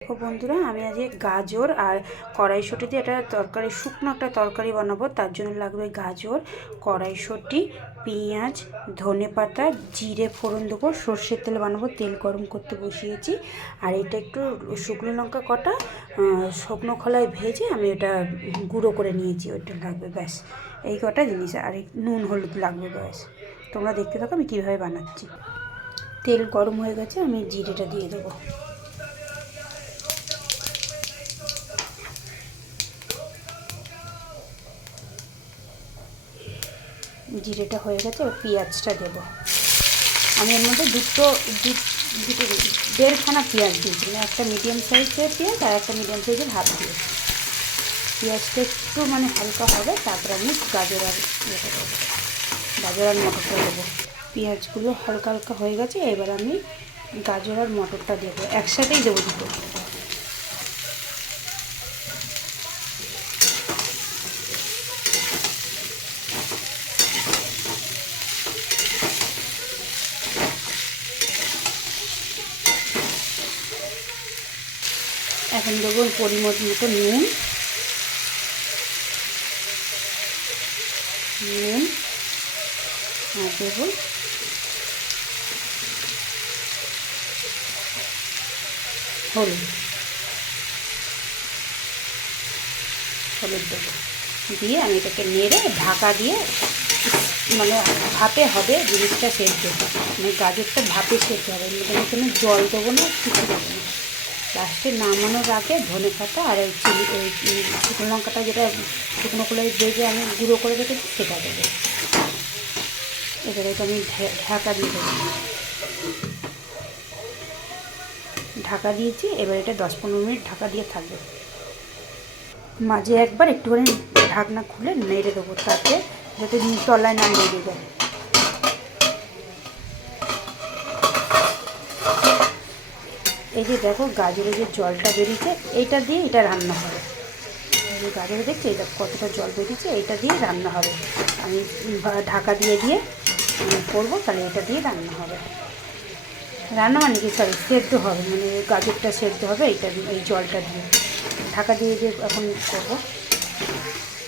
দেখো বন্ধুরা, আমি আজকে গাজর আর কড়াইশুঁটি দিয়ে একটা তরকারি, শুকনো একটা তরকারি বানাবো। তার জন্য লাগবে গাজর, কড়াইশুঁটি, পেঁয়াজ, ধনেপাতা, জিরে ফোড়ন দেবো, সর্ষের তেল বানাবো, তেল গরম করতে বসিয়েছি। আর এটা একটু শুকনো লঙ্কা কটা শুকনো খোলায় ভেজে আমি এটা গুঁড়ো করে নিয়েছি, ওইটা লাগবে ব্যাস। এই কটা জিনিস আর নুন হলুদ লাগবে ব্যাস। তোমরা দেখতে থাকো আমি কীভাবে বানাচ্ছি। তেল গরম হয়ে গেছে, আমি জিরেটা দিয়ে দেবো। জিরেটা হয়ে গেছে, এবার পেঁয়াজটা দেবো। আমি এর মধ্যে দুটো দেড়খানা পেঁয়াজ দিয়েছিলাম, একটা মিডিয়াম সাইজের পেঁয়াজ আর একটা মিডিয়াম সাইজের হাফ দিয়ে। পেঁয়াজটা একটু হালকা হবে, তারপরে আমি গাজর আর ইয়েটা দেবো, গাজর আর মটরটা দেবো। পেঁয়াজগুলো হালকা হালকা হয়ে গেছে, এবার আমি গাজর আর মটরটা দেবো, একসাথেই দেবো দুটো। এখন দেবো পরিমাণ মতো নুন আর দেবো হলুদ দেবো, দিয়ে আমি এটাকে নেড়ে ঢাকা দিয়ে ভাপে হবে জিনিসটা সেদ্ধ, গাজরটা ভাপে সেদ্ধ হবে। কোনো জল দেবো না, কিছু দেবো না। লাস্টে নামানোর আগে ধনেপাতা আর এই শুকনো লঙ্কাটা, যেটা শুকনো খোলায় ভেজে আমি গুঁড়ো করে রেখেছি, সেটা দেবো। এবারে আমি ঢাকা দিয়ে দেবো, ঢাকা দিয়েছি। এবার এটা 10-15 মিনিট ঢাকা দিয়ে থাকবে। মাঝে একবার একটুখানি ঢাকনা খুলে নেড়ে দেবো, তাতে যাতে তলায় না লেগে যায়। এই যে দেখো গাজরের যে জলটা বেরিয়েছে, এইটা দিয়ে এটা রান্না হবে। যে গাজরে দেখছি এটা কতটা জল বেরিয়েছে, এইটা দিয়ে রান্না হবে। আমি ঢাকা দিয়ে করবো, তাহলে এটা দিয়ে রান্না হবে। রান্না কি সেদ্ধ হবে, গাজরটা সেদ্ধ হবে এইটা দিয়ে, এই জলটা দিয়ে ঢাকা দিয়ে এখন করবো।